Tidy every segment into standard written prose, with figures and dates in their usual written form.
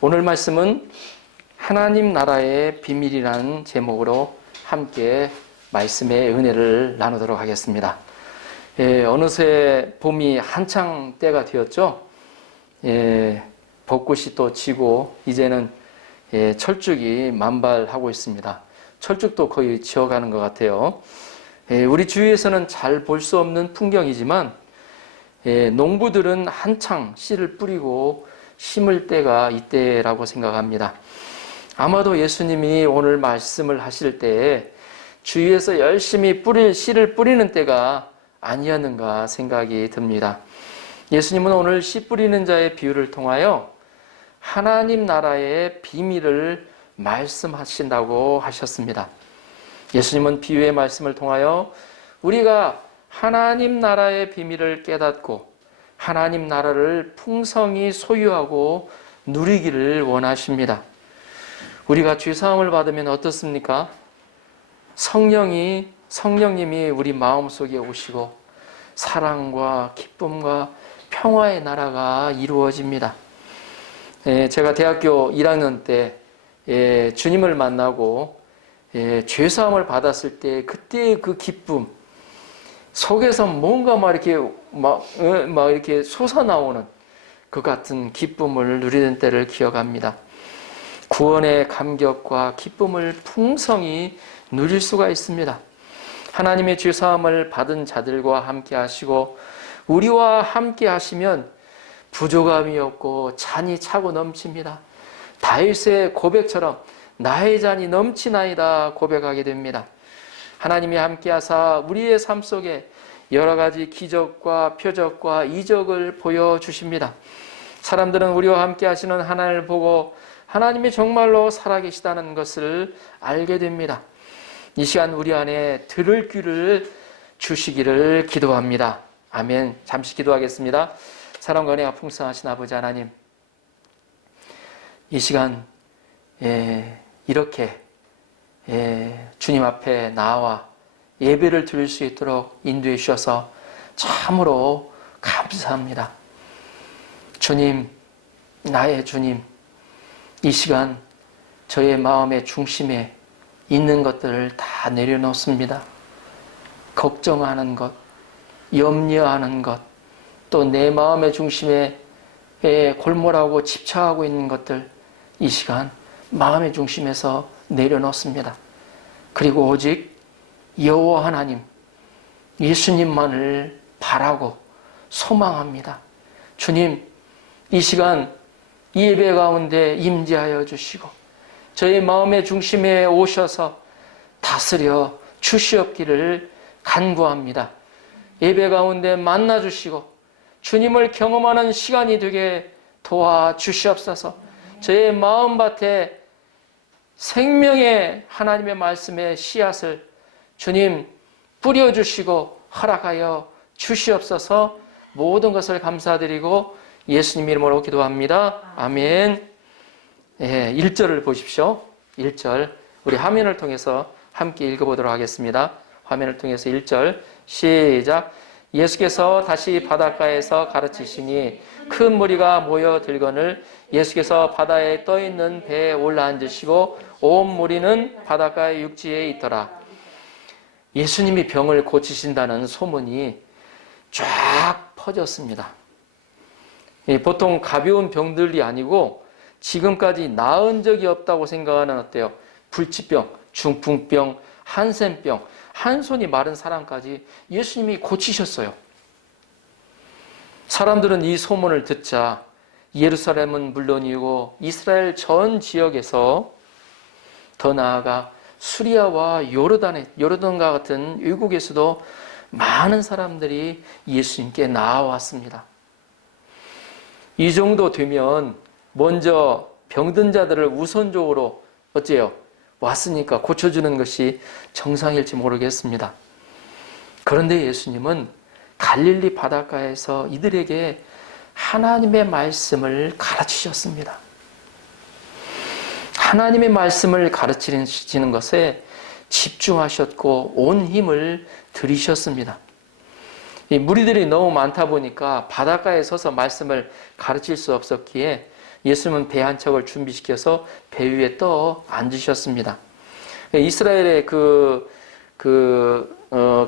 오늘 말씀은 하나님 나라의 비밀이라는 제목으로 함께 말씀의 은혜를 나누도록 하겠습니다. 어느새 봄이 한창 때가 되었죠. 벚꽃이 또 지고 이제는 철쭉이 만발하고 있습니다. 철쭉도 거의 지어가는 것 같아요. 우리 주위에서는 잘 볼 수 없는 풍경이지만 농부들은 한창 씨를 뿌리고 심을 때가 이때라고 생각합니다. 아마도 예수님이 오늘 말씀을 하실 때에 주위에서 열심히 씨를 뿌리는 때가 아니었는가 생각이 듭니다. 예수님은 오늘 씨 뿌리는 자의 비유를 통하여 하나님 나라의 비밀을 말씀하신다고 하셨습니다. 예수님은 비유의 말씀을 통하여 우리가 하나님 나라의 비밀을 깨닫고 하나님 나라를 풍성히 소유하고 누리기를 원하십니다. 우리가 죄사함을 받으면 어떻습니까? 성령님이 우리 마음속에 오시고 사랑과 기쁨과 평화의 나라가 이루어집니다. 제가 대학교 1학년 때 주님을 만나고 죄사함을 받았을 때 그때의 그 기쁨, 속에서 뭔가 이렇게 솟아나오는 그 같은 기쁨을 누리는 때를 기억합니다. 구원의 감격과 기쁨을 풍성히 누릴 수가 있습니다. 하나님의 죄사함을 받은 자들과 함께 하시고 우리와 함께 하시면 부족함이 없고 잔이 차고 넘칩니다. 다윗의 고백처럼 나의 잔이 넘치나이다 고백하게 됩니다. 하나님이 함께 하사 우리의 삶 속에 여러 가지 기적과 표적과 이적을 보여주십니다. 사람들은 우리와 함께 하시는 하나님을 보고 하나님이 정말로 살아계시다는 것을 알게 됩니다. 이 시간 우리 안에 들을 귀를 주시기를 기도합니다. 아멘. 잠시 기도하겠습니다. 사랑과 은혜가 풍성하신 아버지 하나님, 이 시간 이렇게 주님 앞에 나와 예배를 드릴 수 있도록 인도해 주셔서 참으로 감사합니다. 주님, 나의 주님, 이 시간 저의 마음의 중심에 있는 것들을 다 내려놓습니다. 걱정하는 것, 염려하는 것, 또 내 마음의 중심에 골몰하고 집착하고 있는 것들, 이 시간 마음의 중심에서 내려놓습니다. 그리고 오직 여호와 하나님, 예수님만을 바라고 소망합니다. 주님, 이 시간 이 예배 가운데 임재하여 주시고 저희 마음의 중심에 오셔서 다스려 주시옵기를 간구합니다. 예배 가운데 만나 주시고 주님을 경험하는 시간이 되게 도와주시옵소서. 저의 마음밭에 생명의 하나님의 말씀의 씨앗을 주님 뿌려주시고 허락하여 주시옵소서. 모든 것을 감사드리고 예수님 이름으로 기도합니다. 아멘. 1절을 보십시오. 1절 우리 화면을 통해서 함께 읽어보도록 하겠습니다. 화면을 통해서 1절 시작. 예수께서 다시 바닷가에서 가르치시니 큰 무리가 모여들거늘 예수께서 바다에 떠있는 배에 올라앉으시고 온 무리는 바닷가의 육지에 있더라. 예수님이 병을 고치신다는 소문이 쫙 퍼졌습니다. 보통 가벼운 병들이 아니고 지금까지 나은 적이 없다고 생각하는 어때요? 불치병, 중풍병, 한센병, 한 손이 마른 사람까지 예수님이 고치셨어요. 사람들은 이 소문을 듣자 예루살렘은 물론이고 이스라엘 전 지역에서 더 나아가 수리아와 요르단과 같은 외국에서도 많은 사람들이 예수님께 나아왔습니다. 이 정도 되면 먼저 병든 자들을 우선적으로 어째요? 왔으니까 고쳐주는 것이 정상일지 모르겠습니다. 그런데 예수님은 갈릴리 바닷가에서 이들에게 하나님의 말씀을 가르치셨습니다. 하나님의 말씀을 가르치시는 것에 집중하셨고 온 힘을 들이셨습니다. 이 무리들이 너무 많다 보니까 바닷가에 서서 말씀을 가르칠 수 없었기에 예수님은 배 한 척을 준비시켜서 배 위에 떠 앉으셨습니다. 이스라엘의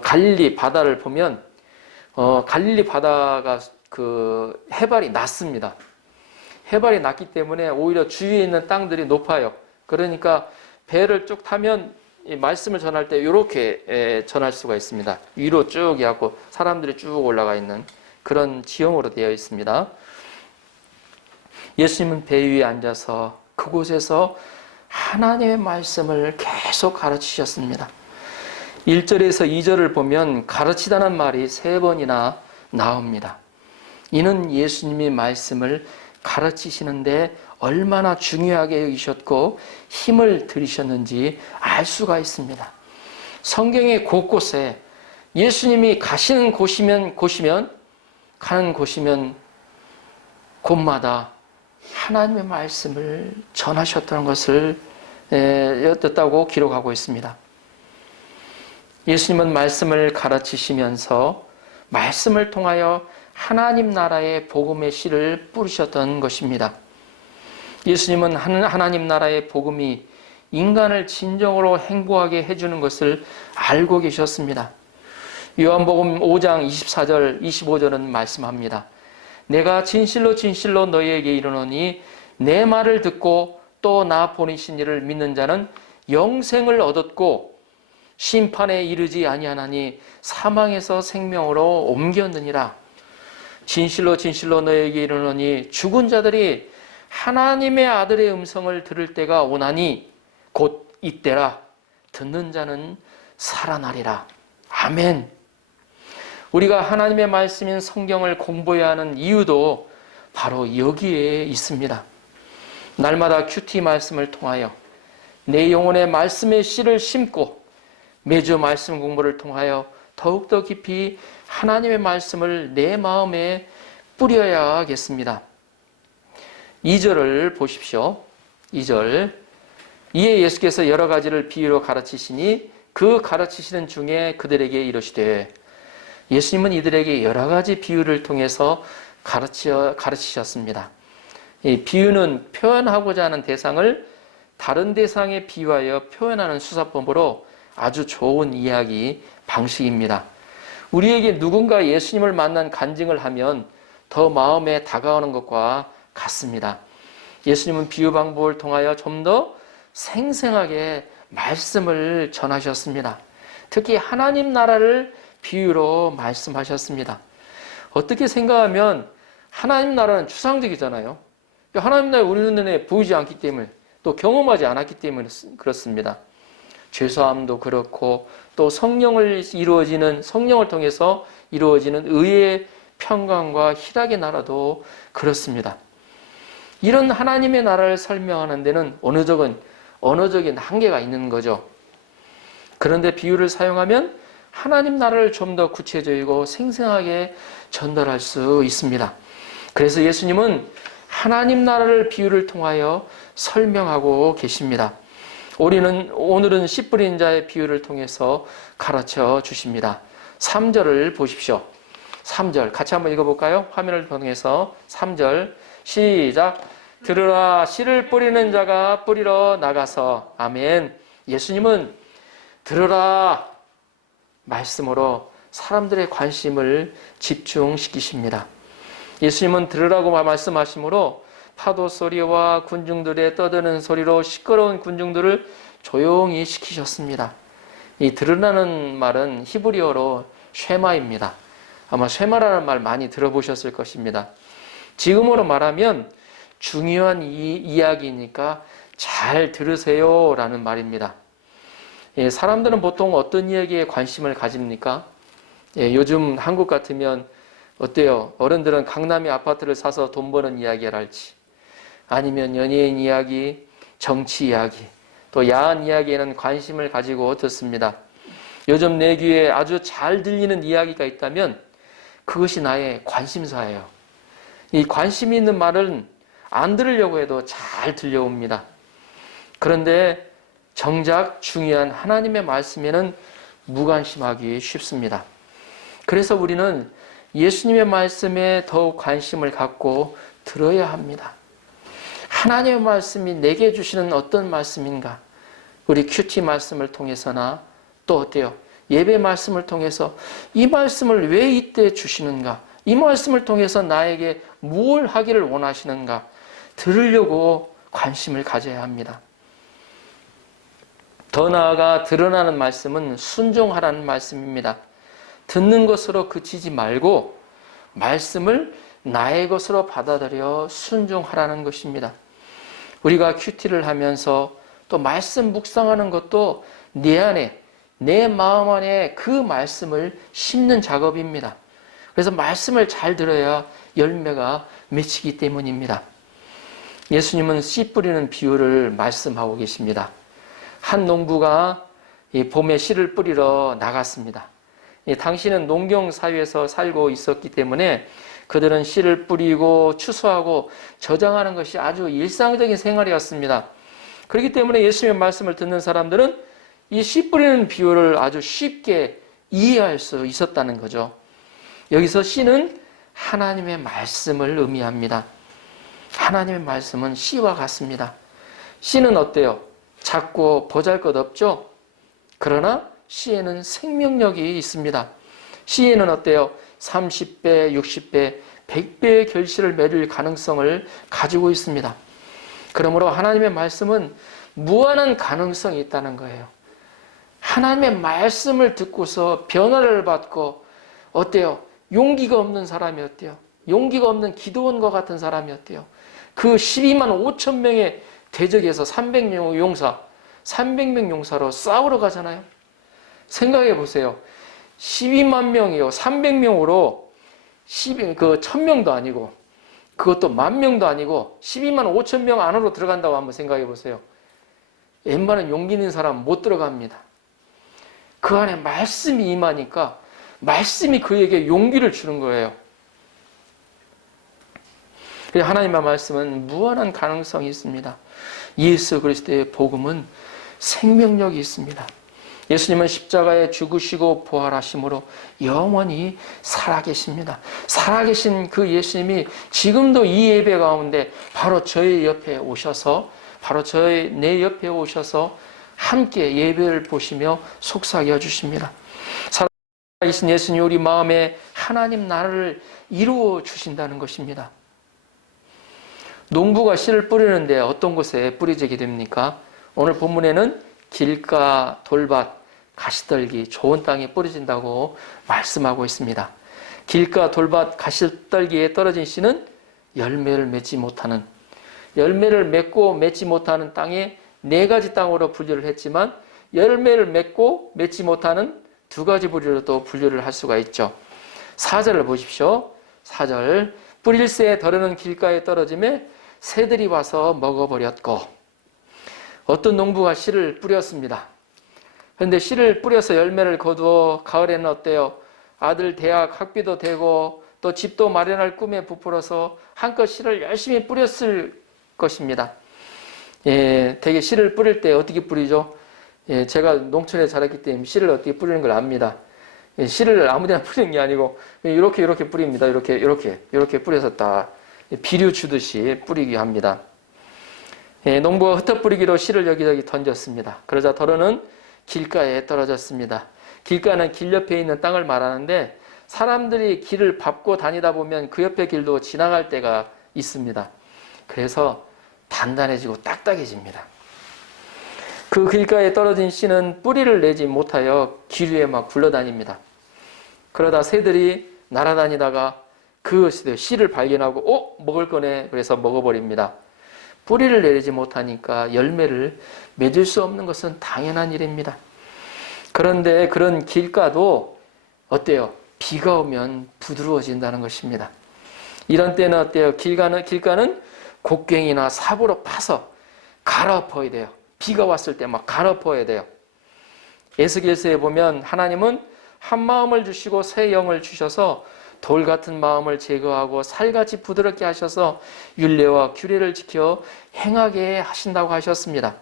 갈릴리 바다를 보면 갈릴리 바다가 해발이 낮습니다. 해발이 낮기 때문에 오히려 주위에 있는 땅들이 높아요. 그러니까 배를 쭉 타면 이 말씀을 전할 때 이렇게 전할 수가 있습니다. 위로 쭉 해갖고 사람들이 쭉 올라가 있는 그런 지형으로 되어 있습니다. 예수님은 배 위에 앉아서 그곳에서 하나님의 말씀을 계속 가르치셨습니다. 1절에서 2절을 보면 가르치다는 말이 3번이나 나옵니다. 이는 예수님이 말씀을 가르치시는데 얼마나 중요하게 여기셨고 힘을 들이셨는지 알 수가 있습니다. 성경의 곳곳에 예수님이 가시는 가는 곳이면 곳마다 하나님의 말씀을 전하셨다는 것을 엿듣다고 기록하고 있습니다. 예수님은 말씀을 가르치시면서 말씀을 통하여 하나님 나라의 복음의 씨를 뿌리셨던 것입니다. 예수님은 하나님 나라의 복음이 인간을 진정으로 행복하게 해주는 것을 알고 계셨습니다. 요한복음 5장 24절, 25절은 말씀합니다. 내가 진실로 진실로 너희에게 이르노니 내 말을 듣고 또 나 보내신 이를 믿는 자는 영생을 얻었고 심판에 이르지 아니하나니 사망에서 생명으로 옮겼느니라. 진실로 진실로 너희에게 이르노니 죽은 자들이 하나님의 아들의 음성을 들을 때가 오나니 곧 이때라. 듣는 자는 살아나리라. 아멘. 우리가 하나님의 말씀인 성경을 공부해야 하는 이유도 바로 여기에 있습니다. 날마다 큐티 말씀을 통하여 내 영혼의 말씀의 씨를 심고 매주 말씀 공부를 통하여 더욱더 깊이 하나님의 말씀을 내 마음에 뿌려야겠습니다. 2절을 보십시오. 2절. 이에 예수께서 여러 가지를 비유로 가르치시니 그 가르치시는 중에 그들에게 이르시되. 예수님은 이들에게 여러 가지 비유를 통해서 가르치셨습니다. 이 비유는 표현하고자 하는 대상을 다른 대상에 비유하여 표현하는 수사법으로 아주 좋은 이야기 방식입니다. 우리에게 누군가 예수님을 만난 간증을 하면 더 마음에 다가오는 것과 같습니다. 예수님은 비유 방법을 통하여 좀 더 생생하게 말씀을 전하셨습니다. 특히 하나님 나라를 비유로 말씀하셨습니다. 어떻게 생각하면 하나님 나라는 추상적이잖아요. 하나님 나라가 우리 눈에 보이지 않기 때문에 또 경험하지 않았기 때문에 그렇습니다. 죄사함도 그렇고 또 성령을 통해서 이루어지는 의의 평강과 희락의 나라도 그렇습니다. 이런 하나님의 나라를 설명하는 데는 언어적인 한계가 있는 거죠. 그런데 비유를 사용하면 하나님 나라를 좀 더 구체적이고 생생하게 전달할 수 있습니다. 그래서 예수님은 하나님 나라를 비유를 통하여 설명하고 계십니다. 오늘은 씨 뿌린 자의 비유를 통해서 가르쳐 주십니다. 3절을 보십시오. 3절 같이 한번 읽어볼까요? 화면을 통해서 3절 시작. 들으라. 씨를 뿌리는 자가 뿌리러 나가서. 아멘. 예수님은 들으라 말씀으로 사람들의 관심을 집중시키십니다. 예수님은 들으라고 말씀하시므로 파도 소리와 군중들의 떠드는 소리로 시끄러운 군중들을 조용히 시키셨습니다. 이 들으라는 말은 히브리어로 쉐마입니다. 아마 쉐마라는 말 많이 들어보셨을 것입니다. 지금으로 말하면 중요한 이야기니까 잘 들으세요 라는 말입니다. 사람들은 보통 어떤 이야기에 관심을 가집니까? 요즘 한국 같으면 어때요? 어른들은 강남에 아파트를 사서 돈 버는 이야기를 할지, 아니면 연예인 이야기, 정치 이야기, 또 야한 이야기에는 관심을 가지고 듣습니다. 요즘 내 귀에 아주 잘 들리는 이야기가 있다면 그것이 나의 관심사예요. 이 관심 있는 말은 안 들으려고 해도 잘 들려옵니다. 그런데 정작 중요한 하나님의 말씀에는 무관심하기 쉽습니다. 그래서 우리는 예수님의 말씀에 더욱 관심을 갖고 들어야 합니다. 하나님의 말씀이 내게 주시는 어떤 말씀인가? 우리 큐티 말씀을 통해서나 또 어때요? 예배 말씀을 통해서 이 말씀을 왜 이때 주시는가? 이 말씀을 통해서 나에게 무엇을 하기를 원하시는가? 들으려고 관심을 가져야 합니다. 더 나아가 드러나는 말씀은 순종하라는 말씀입니다. 듣는 것으로 그치지 말고 말씀을 나의 것으로 받아들여 순종하라는 것입니다. 우리가 큐티를 하면서 또 말씀 묵상하는 것도 내 안에, 내 마음 안에 그 말씀을 심는 작업입니다. 그래서 말씀을 잘 들어야 열매가 맺히기 때문입니다. 예수님은 씨 뿌리는 비유를 말씀하고 계십니다. 한 농부가 봄에 씨를 뿌리러 나갔습니다. 당시는 농경 사회에서 살고 있었기 때문에 그들은 씨를 뿌리고 추수하고 저장하는 것이 아주 일상적인 생활이었습니다. 그렇기 때문에 예수님의 말씀을 듣는 사람들은 이 씨 뿌리는 비유를 아주 쉽게 이해할 수 있었다는 거죠. 여기서 씨는 하나님의 말씀을 의미합니다. 하나님의 말씀은 씨와 같습니다. 씨는 어때요? 작고 보잘것없죠? 그러나 씨에는 생명력이 있습니다. 씨에는 어때요? 30배, 60배, 100배의 결실을 맺을 가능성을 가지고 있습니다. 그러므로 하나님의 말씀은 무한한 가능성이 있다는 거예요. 하나님의 말씀을 듣고서 변화를 받고 어때요? 용기가 없는 사람이 어때요? 용기가 없는 기드온과 같은 사람이 어때요? 그 12만 5천 명의 대적에서 300명 용사, 300명 용사로 싸우러 가잖아요. 생각해 보세요. 12만 명이요. 300명으로 1000명도 아니고 그것도 10,000명도 아니고 12만 5천 명 안으로 들어간다고 한번 생각해 보세요. 웬만한 용기 있는 사람 못 들어갑니다. 그 안에 말씀이 임하니까 말씀이 그에게 용기를 주는 거예요. 하나님의 말씀은 무한한 가능성이 있습니다. 예수 그리스도의 복음은 생명력이 있습니다. 예수님은 십자가에 죽으시고 부활하심으로 영원히 살아계십니다. 살아계신 그 예수님이 지금도 이 예배 가운데 바로 저의 옆에 오셔서 내 옆에 오셔서 함께 예배를 보시며 속삭여 주십니다. 살아계신 예수님 우리 마음에 하나님 나라를 이루어 주신다는 것입니다. 농부가 씨를 뿌리는데 어떤 곳에 뿌려지게 됩니까? 오늘 본문에는 길가, 돌밭, 가시떨기, 좋은 땅에 뿌려진다고 말씀하고 있습니다. 길가, 돌밭, 가시떨기에 떨어진 씨는 열매를 맺지 못하는, 열매를 맺고 맺지 못하는 땅에 4가지 땅으로 분류를 했지만 열매를 맺고 맺지 못하는 2가지 부류로 또 분류를 할 수가 있죠. 4절을 보십시오. 4절 뿌릴새 더러는 길가에 떨어짐에 새들이 와서 먹어버렸고. 어떤 농부가 씨를 뿌렸습니다. 그런데 씨를 뿌려서 열매를 거두어 가을에는 어때요? 아들 대학 학비도 되고 또 집도 마련할 꿈에 부풀어서 한껏 씨를 열심히 뿌렸을 것입니다. 되게 씨를 뿌릴 때 어떻게 뿌리죠? 제가 농촌에 자랐기 때문에 씨를 어떻게 뿌리는 걸 압니다. 씨를 아무데나 뿌리는 게 아니고 이렇게 뿌립니다. 이렇게 뿌려서 딱 비료 주듯이 뿌리게 합니다. 농부가 흩어뿌리기로 씨를 여기저기 던졌습니다. 그러자 더러는 길가에 떨어졌습니다. 길가는 길 옆에 있는 땅을 말하는데 사람들이 길을 밟고 다니다 보면 그 옆에 길도 지나갈 때가 있습니다. 그래서 단단해지고 딱딱해집니다. 그 길가에 떨어진 씨는 뿌리를 내지 못하여 길 위에 막 굴러다닙니다. 그러다 새들이 날아다니다가 그 씨를 발견하고 먹을 거네 그래서 먹어버립니다. 뿌리를 내리지 못하니까 열매를 맺을 수 없는 것은 당연한 일입니다. 그런데 그런 길가도 어때요? 비가 오면 부드러워진다는 것입니다. 이런 때는 어때요? 길가는 곡괭이나 삽으로 파서 갈아엎어야 돼요. 비가 왔을 때 막 갈아엎어야 돼요. 에스겔서에 보면 하나님은 한 마음을 주시고 새 영을 주셔서 돌 같은 마음을 제거하고 살같이 부드럽게 하셔서 율례와 규례를 지켜 행하게 하신다고 하셨습니다.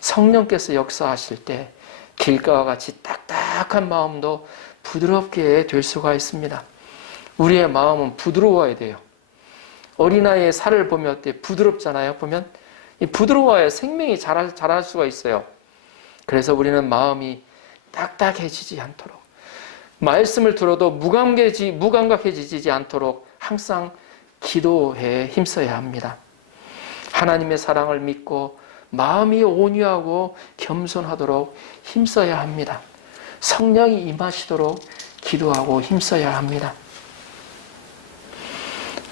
성령께서 역사하실 때 길가와 같이 딱딱한 마음도 부드럽게 될 수가 있습니다. 우리의 마음은 부드러워야 돼요. 어린아이의 살을 보면 어때요? 부드럽잖아요. 보면 이 부드러워야 생명이 자랄 수가 있어요. 그래서 우리는 마음이 딱딱해지지 않도록, 말씀을 들어도 무감각해지지 않도록 항상 기도에 힘써야 합니다. 하나님의 사랑을 믿고 마음이 온유하고 겸손하도록 힘써야 합니다. 성령이 임하시도록 기도하고 힘써야 합니다.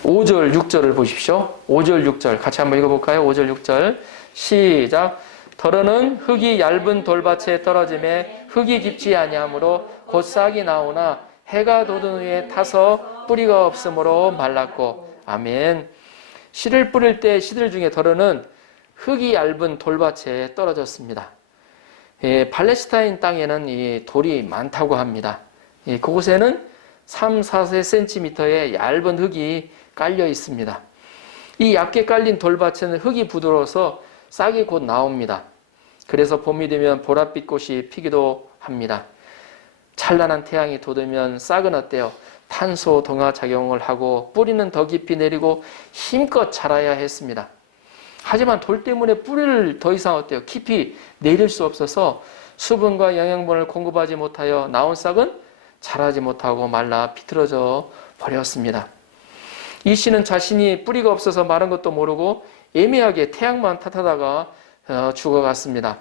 5절, 6절을 보십시오. 5절, 6절 같이 한번 읽어볼까요? 5절, 6절 시작. 더러는 흙이 얇은 돌밭에 떨어짐에 흙이 깊지 아니하므로 곧 싹이 나오나 해가 돋은 후에 타서 뿌리가 없으므로 말랐고. 아멘. 씨를 뿌릴 때 씨들 중에 더러는 흙이 얇은 돌밭에 떨어졌습니다. 팔레스타인 땅에는 이 돌이 많다고 합니다. 그곳에는 3, 4cm의 얇은 흙이 깔려 있습니다. 이 얇게 깔린 돌밭에는 흙이 부드러워서 싹이 곧 나옵니다. 그래서 봄이 되면 보랏빛 꽃이 피기도 합니다. 찬란한 태양이 돋으면 싹은 어때요? 탄소 동화 작용을 하고 뿌리는 더 깊이 내리고 힘껏 자라야 했습니다. 하지만 돌 때문에 뿌리를 더 이상 어때요? 깊이 내릴 수 없어서 수분과 영양분을 공급하지 못하여 나온 싹은 자라지 못하고 말라 비틀어져 버렸습니다. 이 씨는 자신이 뿌리가 없어서 마른 것도 모르고 애매하게 태양만 탓하다가 죽어갔습니다.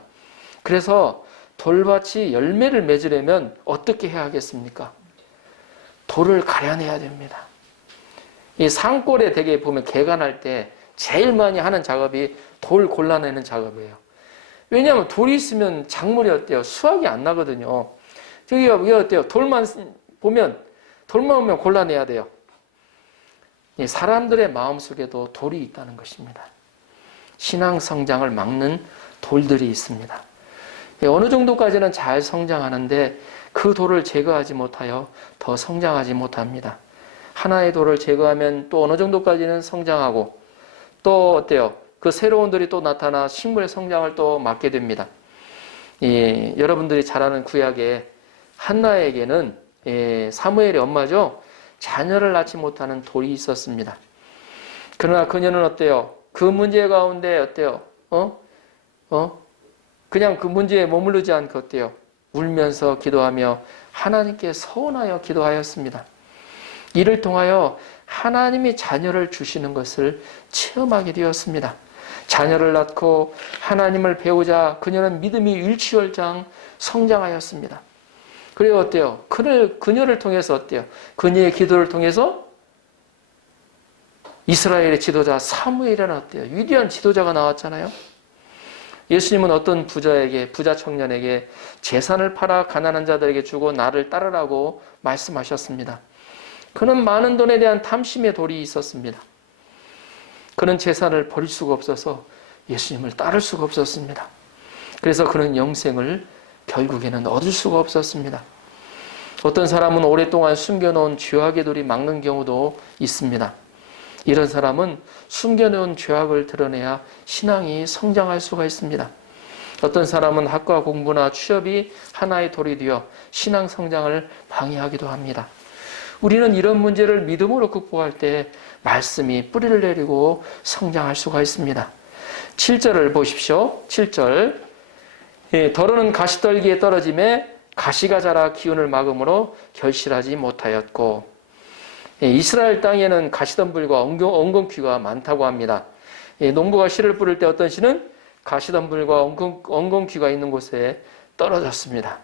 그래서 돌밭이 열매를 맺으려면 어떻게 해야 하겠습니까? 돌을 가려내야 됩니다. 이 산골에 되게 보면 개간할 때 제일 많이 하는 작업이 돌 골라내는 작업이에요. 왜냐하면 돌이 있으면 작물이 어때요? 수확이 안 나거든요. 저기가 이게 어때요? 돌만 오면 골라내야 돼요. 사람들의 마음속에도 돌이 있다는 것입니다. 신앙 성장을 막는 돌들이 있습니다. 어느 정도까지는 잘 성장하는데 그 돌을 제거하지 못하여 더 성장하지 못합니다. 하나의 돌을 제거하면 또 어느 정도까지는 성장하고 또 어때요? 그 새로운 돌이 또 나타나 식물의 성장을 또 막게 됩니다. 여러분들이 잘 아는 구약에 한나에게는 사무엘의 엄마죠. 자녀를 낳지 못하는 돌이 있었습니다. 그러나 그녀는 어때요? 그 문제 가운데 어때요? 그냥 그 문제에 머무르지 않고 어때요? 울면서 기도하며 하나님께 서원하여 기도하였습니다. 이를 통하여 하나님이 자녀를 주시는 것을 체험하게 되었습니다. 자녀를 낳고 하나님을 배우자 그녀는 믿음이 일취월장 성장하였습니다. 그리고 어때요? 그녀를 통해서 어때요? 그녀의 기도를 통해서 이스라엘의 지도자 사무엘은 어때요? 위대한 지도자가 나왔잖아요. 예수님은 어떤 부자 청년에게 재산을 팔아 가난한 자들에게 주고 나를 따르라고 말씀하셨습니다. 그는 많은 돈에 대한 탐심의 돌이 있었습니다. 그는 재산을 버릴 수가 없어서 예수님을 따를 수가 없었습니다. 그래서 그는 영생을 결국에는 얻을 수가 없었습니다. 어떤 사람은 오랫동안 숨겨놓은 죄악의 돌이 막는 경우도 있습니다. 이런 사람은 숨겨놓은 죄악을 드러내야 신앙이 성장할 수가 있습니다. 어떤 사람은 학과 공부나 취업이 하나의 돌이 되어 신앙 성장을 방해하기도 합니다. 우리는 이런 문제를 믿음으로 극복할 때 말씀이 뿌리를 내리고 성장할 수가 있습니다. 7절을 보십시오. 7절. 더러는 가시떨기에 떨어짐에 가시가 자라 기운을 막음으로 결실하지 못하였고. 이스라엘 땅에는 가시덤불과 엉겅퀴가 많다고 합니다. 농부가 씨를 뿌릴 때 어떤 씨는 가시덤불과 엉겅퀴가 있는 곳에 떨어졌습니다.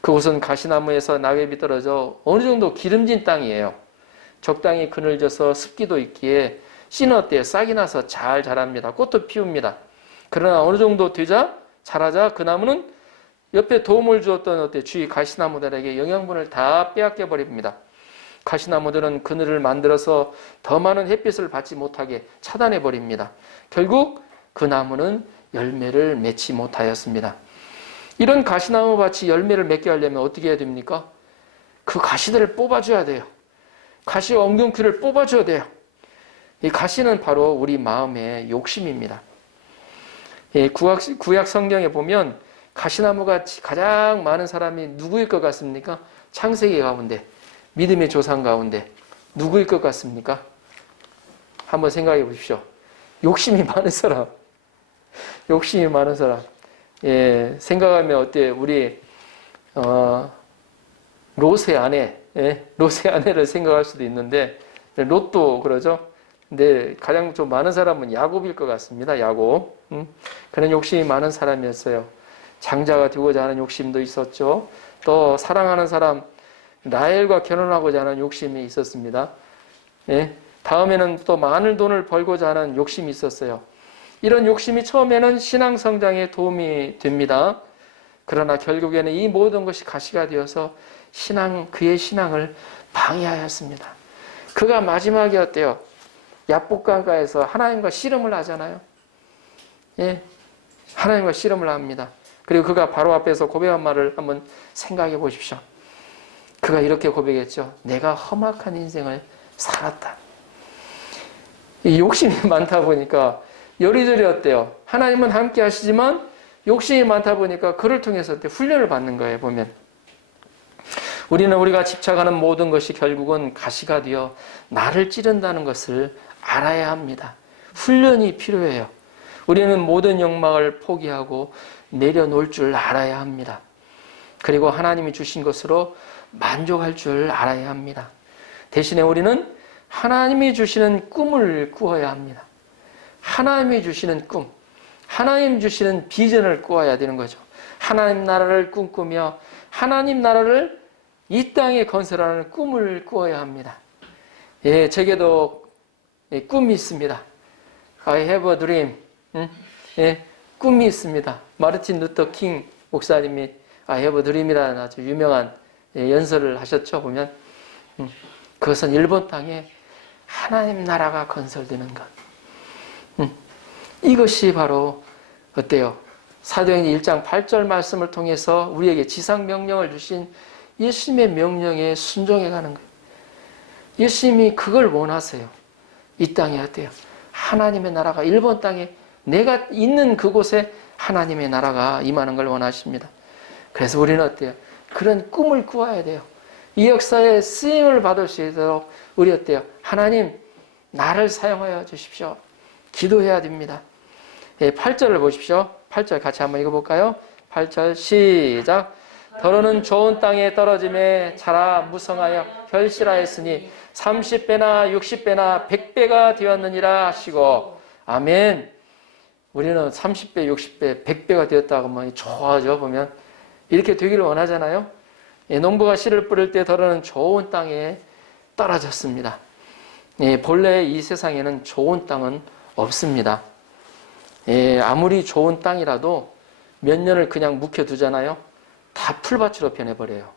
그곳은 가시나무에서 낙엽이 떨어져 어느 정도 기름진 땅이에요. 적당히 그늘져서 습기도 있기에 씨는 어때요? 싹이 나서 잘 자랍니다. 꽃도 피웁니다. 그러나 어느 정도 자라자 그 나무는 옆에 도움을 주었던 어때요? 주위 가시나무들에게 영양분을 다 빼앗겨 버립니다. 가시나무들은 그늘을 만들어서 더 많은 햇빛을 받지 못하게 차단해 버립니다. 결국 그 나무는 열매를 맺지 못하였습니다. 이런 가시나무 밭이 열매를 맺게 하려면 어떻게 해야 됩니까? 그 가시들을 뽑아줘야 돼요. 가시와 엉겅퀴를 뽑아줘야 돼요. 이 가시는 바로 우리 마음의 욕심입니다. 구약 성경에 보면 가시나무가 가장 많은 사람이 누구일 것 같습니까? 창세기 가운데, 믿음의 조상 가운데 누구일 것 같습니까? 한번 생각해 보십시오. 욕심이 많은 사람. 욕심이 많은 사람. 예, 생각하면 어때요? 우리, 롯의 아내, 예? 롯의 아내를 생각할 수도 있는데, 롯도 그러죠? 근데 가장 좀 많은 사람은 야곱일 것 같습니다. 야곱. 그런 욕심이 많은 사람이었어요. 장자가 되고자 하는 욕심도 있었죠. 또 사랑하는 사람 라헬과 결혼하고자 하는 욕심이 있었습니다. 예? 다음에는 또 많은 돈을 벌고자 하는 욕심이 있었어요. 이런 욕심이 처음에는 신앙 성장에 도움이 됩니다. 그러나 결국에는 이 모든 것이 가시가 되어서 그의 신앙을 방해하였습니다. 그가 마지막에 어때요? 야복강가에서 하나님과 씨름을 하잖아요. 예, 하나님과 씨름을 합니다. 그리고 그가 바로 앞에서 고백한 말을 한번 생각해 보십시오. 그가 이렇게 고백했죠. 내가 험악한 인생을 살았다. 이 욕심이 많다 보니까 요리조리 어때요? 하나님은 함께 하시지만 욕심이 많다 보니까 그를 통해서 훈련을 받는 거예요. 보면 우리는 우리가 집착하는 모든 것이 결국은 가시가 되어 나를 찌른다는 것을 알아야 합니다. 훈련이 필요해요. 우리는 모든 욕망을 포기하고 내려놓을 줄 알아야 합니다. 그리고 하나님이 주신 것으로 만족할 줄 알아야 합니다. 대신에 우리는 하나님이 주시는 꿈을 꾸어야 합니다. 하나님이 주시는 꿈, 하나님 주시는 비전을 꾸어야 되는 거죠. 하나님 나라를 꿈꾸며 하나님 나라를 이 땅에 건설하는 꿈을 꾸어야 합니다. 예, 제게도 꿈이 있습니다. I have a dream. 예, 꿈이 있습니다. 마르틴 루터 킹 목사님이 I have a dream이라는 아주 유명한 연설을 하셨죠. 보면 그것은 일본 땅에 하나님 나라가 건설되는 것. 이것이 바로 어때요? 사도행전 1장 8절 말씀을 통해서 우리에게 지상명령을 주신 예수님의 명령에 순종해 가는 거예요. 예수님이 그걸 원하세요. 이 땅에 어때요? 하나님의 나라가 일본 땅에 내가 있는 그곳에 하나님의 나라가 임하는 걸 원하십니다. 그래서 우리는 어때요? 그런 꿈을 꾸어야 돼요. 이 역사에 쓰임을 받을 수 있도록 우리 어때요? 하나님 나를 사용하여 주십시오. 기도해야 됩니다. 8절을 보십시오. 8절 같이 한번 읽어볼까요? 8절 시작. 더러는 좋은 땅에 떨어짐에 자라 무성하여 결실하였으니 30배나 60배나 100배가 되었느니라 하시고 아멘. 우리는 30배, 60배, 100배가 되었다고 하면 좋아하죠. 보면 이렇게 되기를 원하잖아요. 농부가 씨를 뿌릴 때 더러는 좋은 땅에 떨어졌습니다. 본래 이 세상에는 좋은 땅은 없습니다. 아무리 좋은 땅이라도 몇 년을 그냥 묵혀두잖아요. 다 풀밭으로 변해버려요.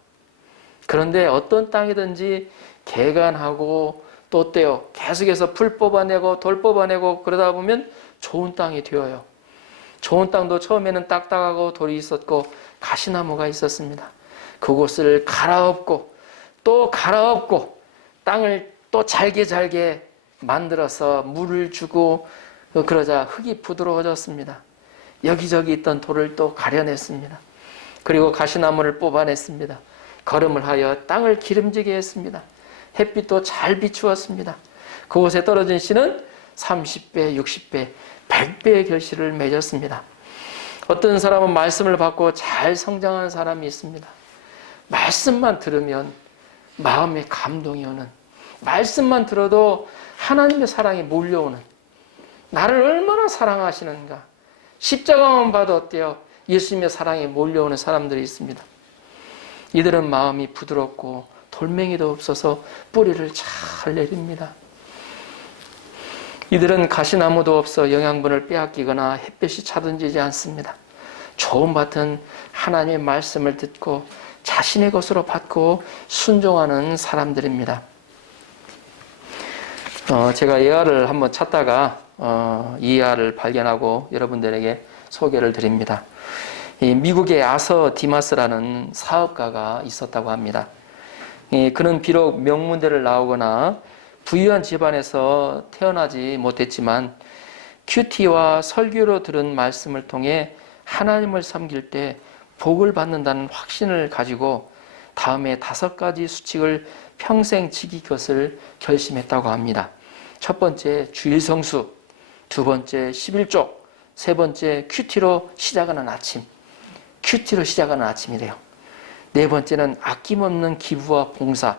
그런데 어떤 땅이든지 개간하고 또 어때요? 계속해서 풀 뽑아내고 돌 뽑아내고 그러다 보면 좋은 땅이 되어요. 좋은 땅도 처음에는 딱딱하고 돌이 있었고 가시나무가 있었습니다. 그곳을 갈아엎고 또 갈아엎고 땅을 또 잘게 만들어서 물을 주고 그러자 흙이 부드러워졌습니다. 여기저기 있던 돌을 또 가려냈습니다. 그리고 가시나무를 뽑아냈습니다. 거름을 하여 땅을 기름지게 했습니다. 햇빛도 잘 비추었습니다. 그곳에 떨어진 씨는 30배, 60배, 100배의 결실을 맺었습니다. 어떤 사람은 말씀을 받고 잘 성장하는 사람이 있습니다. 말씀만 들으면 마음에 감동이 오는, 말씀만 들어도 하나님의 사랑이 몰려오는, 나를 얼마나 사랑하시는가, 십자가만 봐도 어때요? 예수님의 사랑이 몰려오는 사람들이 있습니다. 이들은 마음이 부드럽고 돌멩이도 없어서 뿌리를 잘 내립니다. 이들은 가시나무도 없어 영양분을 빼앗기거나 햇볕이 차던지지 않습니다. 좋은 밭은 하나님의 말씀을 듣고 자신의 것으로 받고 순종하는 사람들입니다. 제가 예화를 한번 찾다가 이 예화를 발견하고 여러분들에게 소개를 드립니다. 미국의 아서 디마스라는 사업가가 있었다고 합니다. 그는 비록 명문대를 나오거나 부유한 집안에서 태어나지 못했지만 큐티와 설교로 들은 말씀을 통해 하나님을 섬길 때 복을 받는다는 확신을 가지고 다음에 5가지 수칙을 평생 지킬 것을 결심했다고 합니다. 첫 첫 번째 주일성수, 두 번째 11조, 세 번째 큐티로 시작하는 아침. 큐티로 시작하는 아침이래요. 네 번째는 아낌없는 기부와 봉사.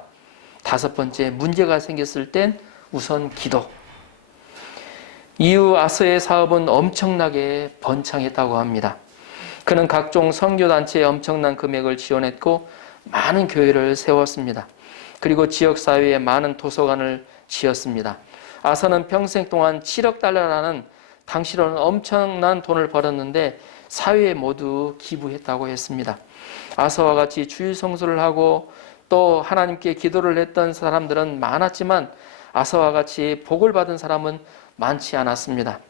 다섯 번째 문제가 생겼을 땐 우선 기도. 이후 아서의 사업은 엄청나게 번창했다고 합니다. 그는 각종 선교단체에 엄청난 금액을 지원했고 많은 교회를 세웠습니다. 그리고 지역사회에 많은 도서관을 지었습니다. 아서는 평생 동안 7억 달러라는 당시로는 엄청난 돈을 벌었는데 사회에 모두 기부했다고 했습니다. 아서와 같이 주일 성수를 하고 또 하나님께 기도를 했던 사람들은 많았지만 아서와 같이 복을 받은 사람은 많지 않았습니다.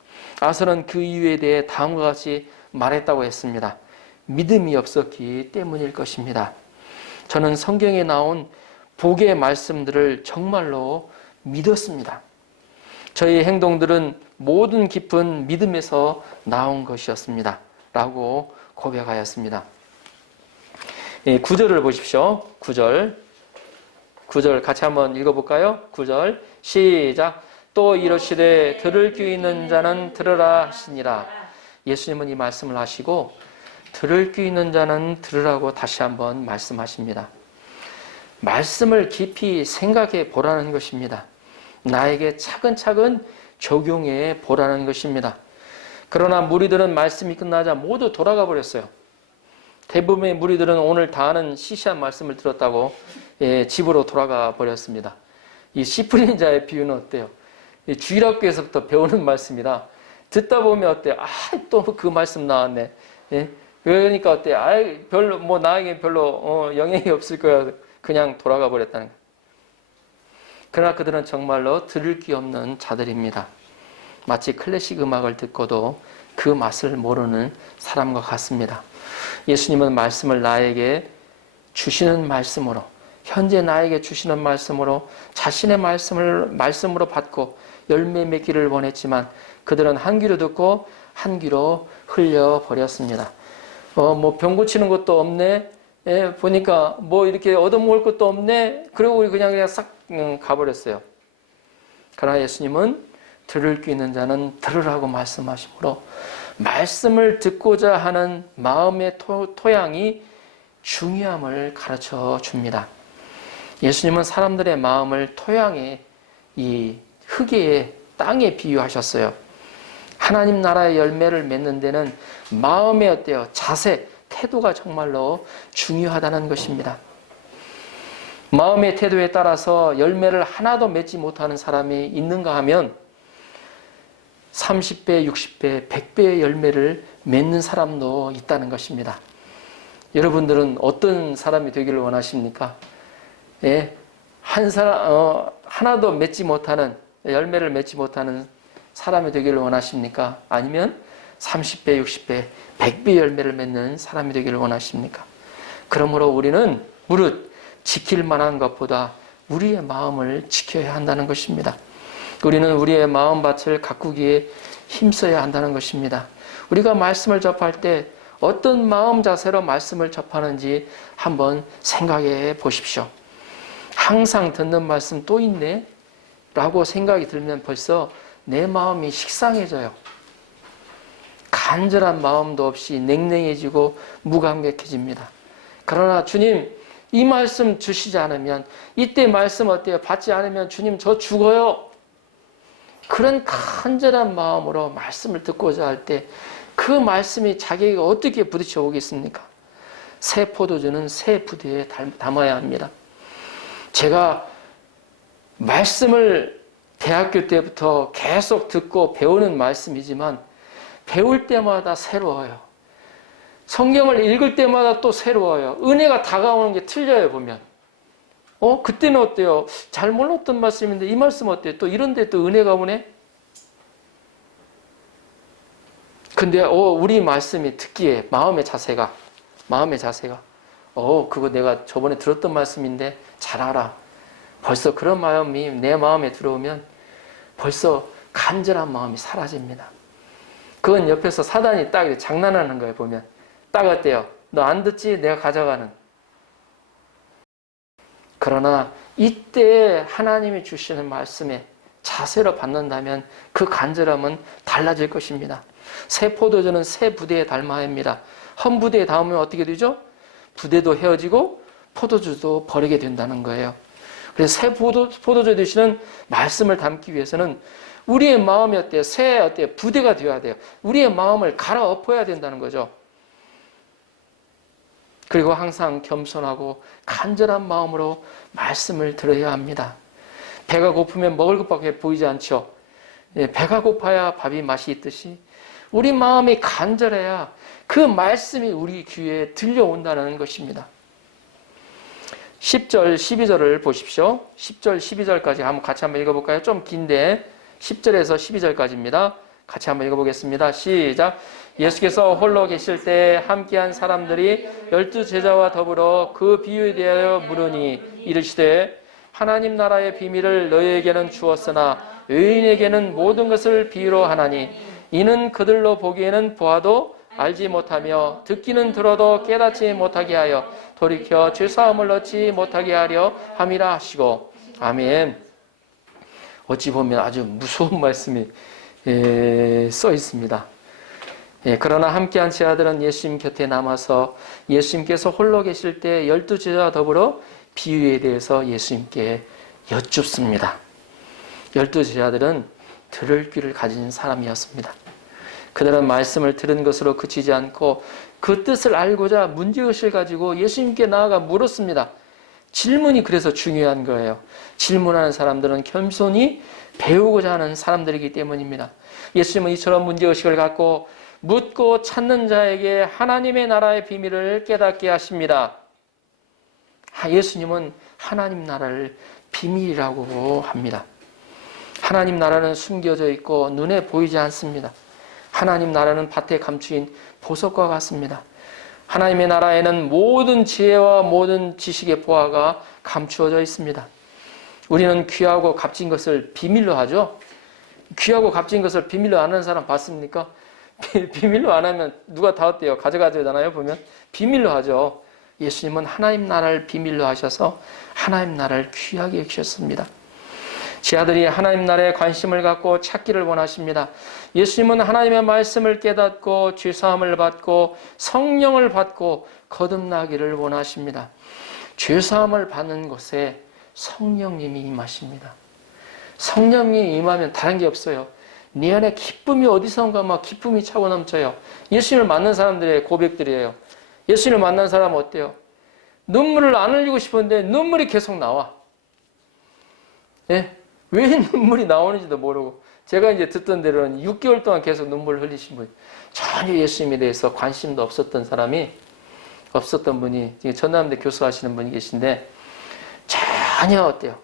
아서는 그 이유에 대해 다음과 같이 말했다고 했습니다. 믿음이 없었기 때문일 것입니다. 저는 성경에 나온 복의 말씀들을 정말로 믿었습니다. 저희 행동들은 모든 깊은 믿음에서 나온 것이었습니다. 라고 고백하였습니다. 9절을 보십시오. 9절 같이 한번 읽어볼까요? 9절 시작. 또 이르시되 들을 귀 있는 자는 들으라 하시니라. 예수님은 이 말씀을 하시고 들을 귀 있는 자는 들으라고 다시 한번 말씀하십니다. 말씀을 깊이 생각해 보라는 것입니다. 나에게 차근차근 적용해 보라는 것입니다. 그러나 무리들은 말씀이 끝나자 모두 돌아가 버렸어요. 대부분의 무리들은 오늘 다 아는 시시한 말씀을 들었다고 집으로 돌아가 버렸습니다. 이 씨 뿌린 자의 비유는 어때요? 주일학교에서부터 배우는 말씀이라 듣다 보면 어때요? 또 그 말씀 나왔네. 그러니까 어때요? 별로 나에게 별로 영향이 없을 거야. 그냥 돌아가 버렸다는 거예요. 그러나 그들은 정말로 들을 귀 없는 자들입니다. 마치 클래식 음악을 듣고도 그 맛을 모르는 사람과 같습니다. 예수님은 말씀을 나에게 주시는 말씀으로, 현재 나에게 주시는 말씀으로 자신의 말씀으로 받고 열매 맺기를 원했지만 그들은 한 귀로 듣고 한 귀로 흘려버렸습니다. 병 고치는 것도 없네. 보니까 이렇게 얻어먹을 것도 없네. 그리고 그냥 싹 가버렸어요. 그러나 예수님은 들을 귀 있는 자는 들으라고 말씀하시므로 말씀을 듣고자 하는 마음의 토양이 중요함을 가르쳐 줍니다. 예수님은 사람들의 마음을 토양에, 이 흙에, 땅에 비유하셨어요. 하나님 나라의 열매를 맺는 데는 마음의 어때요? 자세, 태도가 정말로 중요하다는 것입니다. 마음의 태도에 따라서 열매를 하나도 맺지 못하는 사람이 있는가 하면 30배, 60배, 100배의 열매를 맺는 사람도 있다는 것입니다. 여러분들은 어떤 사람이 되기를 원하십니까? 하나도 맺지 못하는, 열매를 맺지 못하는 사람이 되기를 원하십니까? 아니면 30배, 60배, 100배 열매를 맺는 사람이 되기를 원하십니까? 그러므로 우리는 무릇 지킬 만한 것보다 우리의 마음을 지켜야 한다는 것입니다. 우리는 우리의 마음밭을 가꾸기에 힘써야 한다는 것입니다. 우리가 말씀을 접할 때 어떤 마음 자세로 말씀을 접하는지 한번 생각해 보십시오. 항상 듣는 말씀 또 있네? 라고 생각이 들면 벌써 내 마음이 식상해져요. 간절한 마음도 없이 냉랭해지고 무감격해집니다. 그러나 주님, 이 말씀 주시지 않으면, 이때 말씀 어때요? 받지 않으면 주님 저 죽어요. 그런 간절한 마음으로 말씀을 듣고자 할 때 그 말씀이 자기에게 어떻게 부딪혀 오겠습니까? 새 포도주는 새 부대에 담아야 합니다. 제가 말씀을 대학교 때부터 계속 듣고 배우는 말씀이지만 배울 때마다 새로워요. 성경을 읽을 때마다 또 새로워요. 은혜가 다가오는 게 틀려요, 보면. 그때는 어때요? 잘 몰랐던 말씀인데 이 말씀 어때요? 또 이런데 또 은혜가 오네? 근데 우리 말씀이 듣기에 마음의 자세가 그거 내가 저번에 들었던 말씀인데 잘 알아. 벌써 그런 마음이 내 마음에 들어오면 벌써 간절한 마음이 사라집니다. 그건 옆에서 사단이 딱 장난하는 거예요, 보면. 딱 어때요? 너 안 듣지? 내가 가져가는. 그러나 이때 하나님이 주시는 말씀에 자세로 받는다면 그 간절함은 달라질 것입니다. 새 포도주는 새 부대에 닮아야 합니다. 헌 부대에 닿으면 어떻게 되죠? 부대도 헤어지고 포도주도 버리게 된다는 거예요. 그래서 새 포도주 되시는 말씀을 담기 위해서는 우리의 마음이 어때요? 새 어때요? 부대가 되어야 돼요. 우리의 마음을 갈아엎어야 된다는 거죠. 그리고 항상 겸손하고 간절한 마음으로 말씀을 들어야 합니다. 배가 고프면 먹을 것밖에 보이지 않죠. 배가 고파야 밥이 맛이 있듯이 우리 마음이 간절해야 그 말씀이 우리 귀에 들려온다는 것입니다. 10절, 12절을 보십시오. 10절, 12절까지 한번 같이 한번 읽어볼까요? 좀 긴데 10절에서 12절까지입니다. 같이 한번 읽어보겠습니다. 시작. 예수께서 홀로 계실 때 함께한 사람들이 12제자와 더불어 그 비유에 대하여 물으니 이르시되 하나님 나라의 비밀을 너희에게는 주었으나 의인에게는 모든 것을 비유로 하나니 이는 그들로 보기에는 보아도 알지 못하며 듣기는 들어도 깨닫지 못하게 하여 돌이켜 죄사함을 얻지 못하게 하려 함이라 하시고. 아멘. 어찌 보면 아주 무서운 말씀이 써 있습니다. 그러나 함께한 제자들은 예수님 곁에 남아서 예수님께서 홀로 계실 때 12제자와 더불어 비유에 대해서 예수님께 여쭙습니다. 12제자들은 들을 귀를 가진 사람이었습니다. 그들은 말씀을 들은 것으로 그치지 않고 그 뜻을 알고자 문제의식을 가지고 예수님께 나아가 물었습니다. 질문이 그래서 중요한 거예요. 질문하는 사람들은 겸손히 배우고자 하는 사람들이기 때문입니다. 예수님은 이처럼 문제의식을 갖고 묻고 찾는 자에게 하나님의 나라의 비밀을 깨닫게 하십니다. 예수님은 하나님 나라를 비밀이라고 합니다. 하나님 나라는 숨겨져 있고 눈에 보이지 않습니다. 하나님 나라는 밭에 감추인 보석과 같습니다. 하나님의 나라에는 모든 지혜와 모든 지식의 보화가 감추어져 있습니다. 우리는 귀하고 값진 것을 비밀로 하죠. 귀하고 값진 것을 비밀로 안 하는 사람 봤습니까? 비밀로 안 하면 누가 다 어때요? 가져가잖아요. 보면 비밀로 하죠. 예수님은 하나님 나라를 비밀로 하셔서 하나님 나라를 귀하게 여기셨습니다. 제자들이 하나님 나라에 관심을 갖고 찾기를 원하십니다. 예수님은 하나님의 말씀을 깨닫고 죄사함을 받고 성령을 받고 거듭나기를 원하십니다. 죄사함을 받는 곳에 성령님이 임하십니다. 성령님이 임하면 다른 게 없어요. 네 안에 기쁨이 어디선가 막 기쁨이 차고 넘쳐요. 예수님을 만난 사람들의 고백들이에요. 예수님을 만난 사람은 어때요? 눈물을 안 흘리고 싶은데 눈물이 계속 나와. 예? 왜 눈물이 나오는지도 모르고. 제가 이제 듣던 대로는 6개월 동안 계속 눈물을 흘리신 분, 전혀 예수님에 대해서 관심도 없었던 분이 전남대 교수하시는 분이 계신데 전혀 어때요?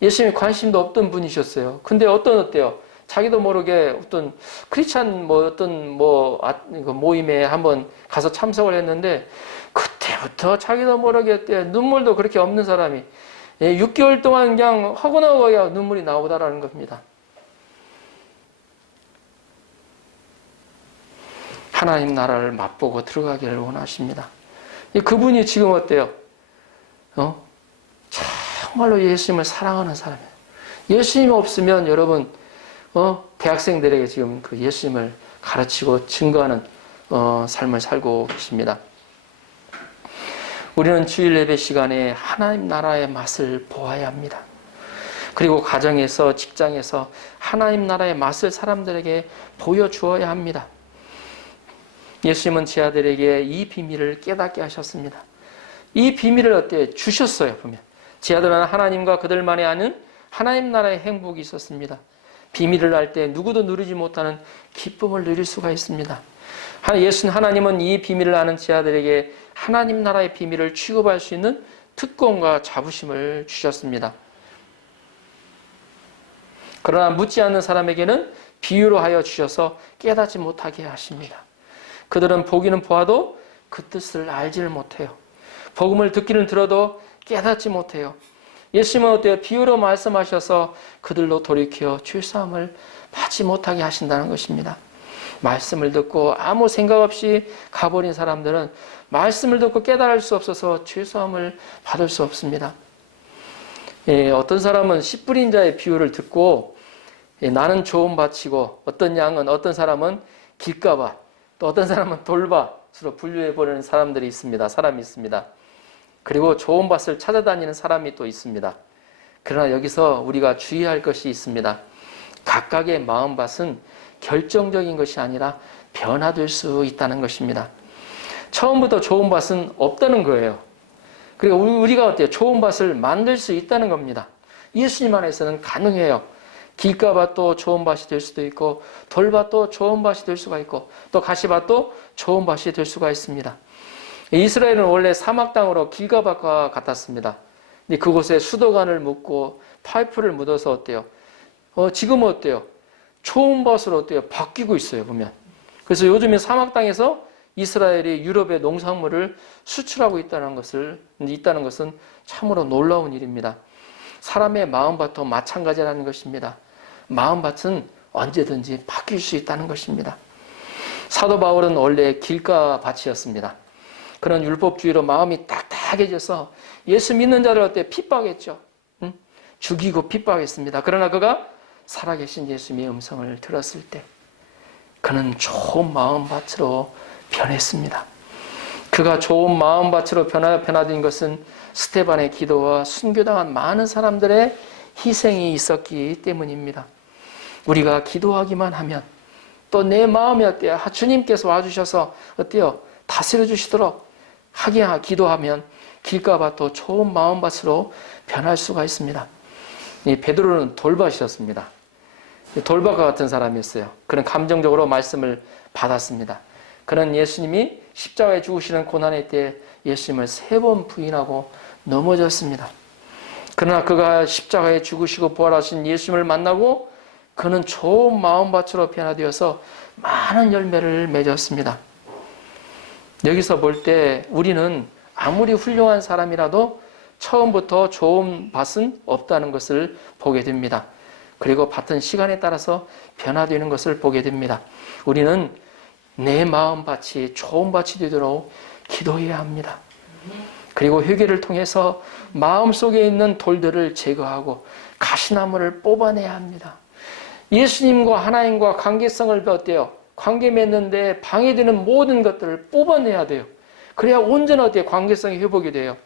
예수님에 관심도 없던 분이셨어요. 근데 어때요? 자기도 모르게 어떤 크리스찬 모임에 한번 가서 참석을 했는데 그때부터 자기도 모르게 어때요? 눈물도 그렇게 없는 사람이 6개월 동안 그냥 허구나고야 눈물이 나오다라는 겁니다. 하나님 나라를 맛보고 들어가기를 원하십니다. 그분이 지금 어때요? 정말로 예수님을 사랑하는 사람이에요. 예수님 없으면 여러분 대학생들에게 지금 그 예수님을 가르치고 증거하는 삶을 살고 계십니다. 우리는 주일 예배 시간에 하나님 나라의 맛을 보아야 합니다. 그리고 가정에서 직장에서 하나님 나라의 맛을 사람들에게 보여주어야 합니다. 예수님은 제자들에게 이 비밀을 깨닫게 하셨습니다. 이 비밀을 어때요? 주셨어요. 보면 제자들은 하나님과 그들만이 아는 하나님 나라의 행복이 있었습니다. 비밀을 알 때 누구도 누리지 못하는 기쁨을 누릴 수가 있습니다. 하나님은 이 비밀을 아는 제자들에게 하나님 나라의 비밀을 취급할 수 있는 특권과 자부심을 주셨습니다. 그러나 묻지 않는 사람에게는 비유로 하여 주셔서 깨닫지 못하게 하십니다. 그들은 보기는 보아도 그 뜻을 알지를 못해요. 복음을 듣기는 들어도 깨닫지 못해요. 예수님은 어때요? 비유로 말씀하셔서 그들로 돌이켜 죄사함을 받지 못하게 하신다는 것입니다. 말씀을 듣고 아무 생각 없이 가버린 사람들은 말씀을 듣고 깨달을 수 없어서 죄사함을 받을 수 없습니다. 어떤 사람은 씨 뿌린 자의 비유를 듣고 나는 좋은 밭이고 어떤 양은 어떤 사람은 길가밭, 또 어떤 사람은 돌밭으로 분류해버리는 사람들이 있습니다. 사람이 있습니다. 그리고 좋은 밭을 찾아다니는 사람이 또 있습니다. 그러나 여기서 우리가 주의할 것이 있습니다. 각각의 마음밭은 결정적인 것이 아니라 변화될 수 있다는 것입니다. 처음부터 좋은 밭은 없다는 거예요. 그리고 우리가 어때요? 좋은 밭을 만들 수 있다는 겁니다. 예수님 안에서는 가능해요. 길가밭도 좋은 밭이 될 수도 있고 돌밭도 좋은 밭이 될 수가 있고 또 가시밭도 좋은 밭이 될 수가 있습니다. 이스라엘은 원래 사막 땅으로 길가밭과 같았습니다. 근데 그곳에 수도관을 묻고 파이프를 묻어서 어때요? 지금은 어때요? 좋은 밭으로 어때요? 바뀌고 있어요, 보면. 그래서 요즘에 사막 땅에서 이스라엘이 유럽의 농산물을 수출하고 있다는 것은 참으로 놀라운 일입니다. 사람의 마음밭도 마찬가지라는 것입니다. 마음밭은 언제든지 바뀔 수 있다는 것입니다. 사도 바울은 원래 길가밭이었습니다. 그런 율법주의로 마음이 딱딱해져서 예수 믿는 자를 어때 핍박했죠. 죽이고 핍박했습니다. 그러나 그가 살아계신 예수님의 음성을 들었을 때 그는 좋은 마음밭으로 변했습니다. 그가 좋은 마음밭으로 변화된 것은 스데반의 기도와 순교당한 많은 사람들의 희생이 있었기 때문입니다. 우리가 기도하기만 하면 또 내 마음이 어때요? 주님께서 와주셔서 어때요? 다스려 주시도록 하게 기도하면 길가밭도 좋은 마음밭으로 변할 수가 있습니다. 이 베드로는 돌밭이었습니다. 돌밭과 같은 사람이었어요. 그는 감정적으로 말씀을 받았습니다. 그는 예수님이 십자가에 죽으시는 고난의 때 예수님을 3번 부인하고 넘어졌습니다. 그러나 그가 십자가에 죽으시고 부활하신 예수님을 만나고 그는 좋은 마음밭으로 변화되어서 많은 열매를 맺었습니다. 여기서 볼 때 우리는 아무리 훌륭한 사람이라도 처음부터 좋은 밭은 없다는 것을 보게 됩니다. 그리고 밭은 시간에 따라서 변화되는 것을 보게 됩니다. 우리는 내 마음밭이 좋은 밭이 되도록 기도해야 합니다. 그리고 회개를 통해서 마음속에 있는 돌들을 제거하고 가시나무를 뽑아내야 합니다. 예수님과 하나님과 관계성을 어때요? 관계 맺는데 방해되는 모든 것들을 뽑아내야 돼요. 그래야 온전하게 관계성이 회복이 돼요.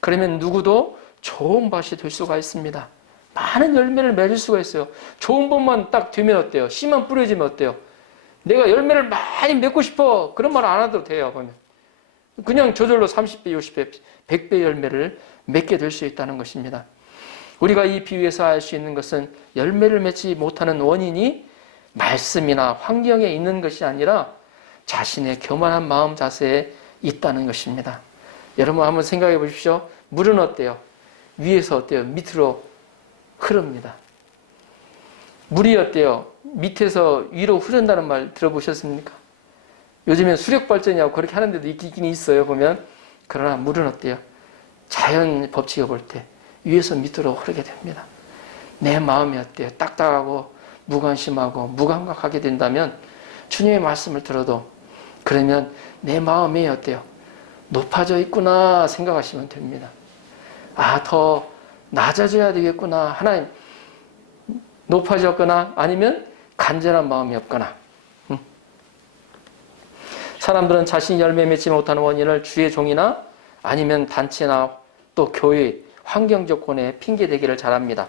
그러면 누구도 좋은 밭이 될 수가 있습니다. 많은 열매를 맺을 수가 있어요. 좋은 밭만 딱 되면 어때요? 씨만 뿌려지면 어때요? 내가 열매를 많이 맺고 싶어. 그런 말 안 하도 돼요. 보면. 그냥 저절로 30배, 60배, 100배 열매를 맺게 될 수 있다는 것입니다. 우리가 이 비유에서 알 수 있는 것은 열매를 맺지 못하는 원인이 말씀이나 환경에 있는 것이 아니라 자신의 교만한 마음 자세에 있다는 것입니다. 여러분 한번 생각해 보십시오. 물은 어때요? 위에서 어때요? 밑으로 흐릅니다. 물이 어때요? 밑에서 위로 흐른다는 말 들어보셨습니까? 요즘엔 수력발전이라고 그렇게 하는 데도 있긴 있어요, 보면. 그러나 물은 어때요? 자연 법칙을 볼 때 위에서 밑으로 흐르게 됩니다. 내 마음이 어때요? 딱딱하고 무관심하고 무감각하게 된다면 주님의 말씀을 들어도 그러면 내 마음이 어때요? 높아져 있구나 생각하시면 됩니다. 더 낮아져야 되겠구나. 하나님 높아졌거나 아니면 간절한 마음이 없거나. 사람들은 자신이 열매 맺지 못하는 원인을 주의 종이나 아니면 단체나 또 교회, 환경 조건에 핑계대기를 잘합니다.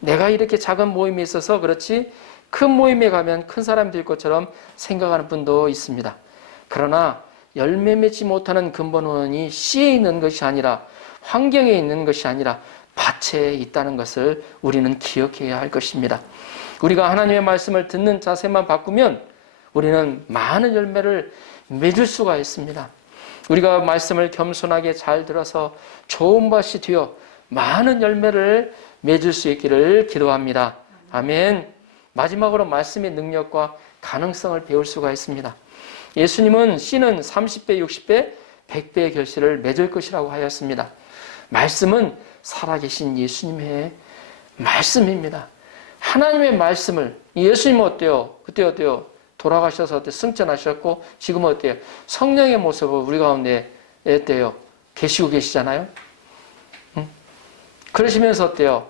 내가 이렇게 작은 모임에 있어서 그렇지 큰 모임에 가면 큰 사람이 될 것처럼 생각하는 분도 있습니다. 그러나 열매 맺지 못하는 근본 원인이 씨에 있는 것이 아니라 환경에 있는 것이 아니라 밭에 있다는 것을 우리는 기억해야 할 것입니다. 우리가 하나님의 말씀을 듣는 자세만 바꾸면 우리는 많은 열매를 맺을 수가 있습니다. 우리가 말씀을 겸손하게 잘 들어서 좋은 밭이 되어 많은 열매를 맺을 수 있기를 기도합니다. 아멘. 마지막으로 말씀의 능력과 가능성을 배울 수가 있습니다. 예수님은 씨는 30배, 60배, 100배의 결실을 맺을 것이라고 하였습니다. 말씀은 살아계신 예수님의 말씀입니다. 하나님의 말씀을, 예수님은 어때요? 그때 어때요? 돌아가셔서 어때 승천하셨고 지금은 어때요? 성령의 모습을 우리 가운데 어때요? 계시고 계시잖아요. 그러시면서 어때요?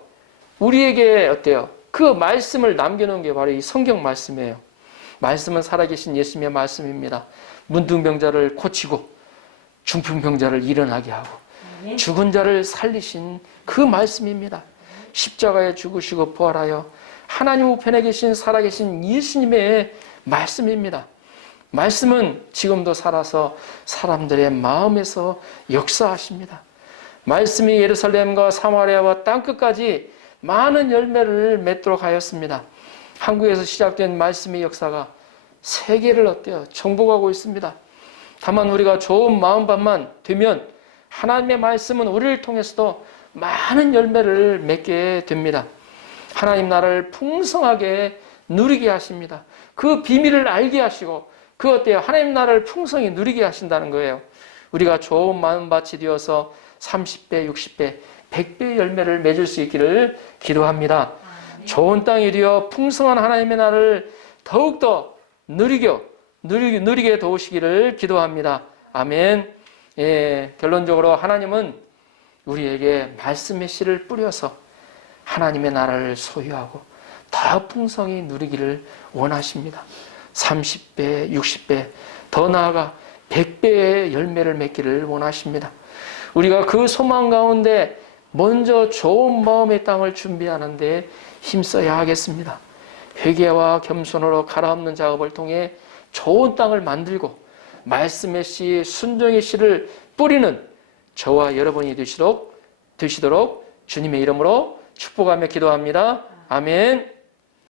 우리에게 어때요? 그 말씀을 남겨놓은 게 바로 이 성경 말씀이에요. 말씀은 살아계신 예수님의 말씀입니다. 문둥병자를 고치고 중풍병자를 일어나게 하고 죽은 자를 살리신 그 말씀입니다. 십자가에 죽으시고 부활하여 하나님 우편에 계신 살아계신 예수님의 말씀입니다. 말씀은 지금도 살아서 사람들의 마음에서 역사하십니다. 말씀이 예루살렘과 사마리아와 땅끝까지 많은 열매를 맺도록 하였습니다. 한국에서 시작된 말씀의 역사가 세계를 어때요? 정복하고 있습니다. 다만 우리가 좋은 마음밭만 되면 하나님의 말씀은 우리를 통해서도 많은 열매를 맺게 됩니다. 하나님 나라를 풍성하게 누리게 하십니다. 그 비밀을 알게 하시고 그 어때요? 하나님 나라를 풍성히 누리게 하신다는 거예요. 우리가 좋은 마음밭이 되어서 30배, 60배, 100배의 열매를 맺을 수 있기를 기도합니다. 좋은 땅이 되어 풍성한 하나님의 나라를 더욱더 누리게 도우시기를 기도합니다. 아멘. 예, 결론적으로 하나님은 우리에게 말씀의 씨를 뿌려서 하나님의 나라를 소유하고 더 풍성히 누리기를 원하십니다. 30배, 60배, 더 나아가 100배의 열매를 맺기를 원하십니다. 우리가 그 소망 가운데 먼저 좋은 마음의 땅을 준비하는데 힘써야 하겠습니다. 회개와 겸손으로 갈아엎는 작업을 통해 좋은 땅을 만들고 말씀의 씨, 순종의 씨를 뿌리는 저와 여러분이 되시도록 주님의 이름으로 축복하며 기도합니다. 아멘.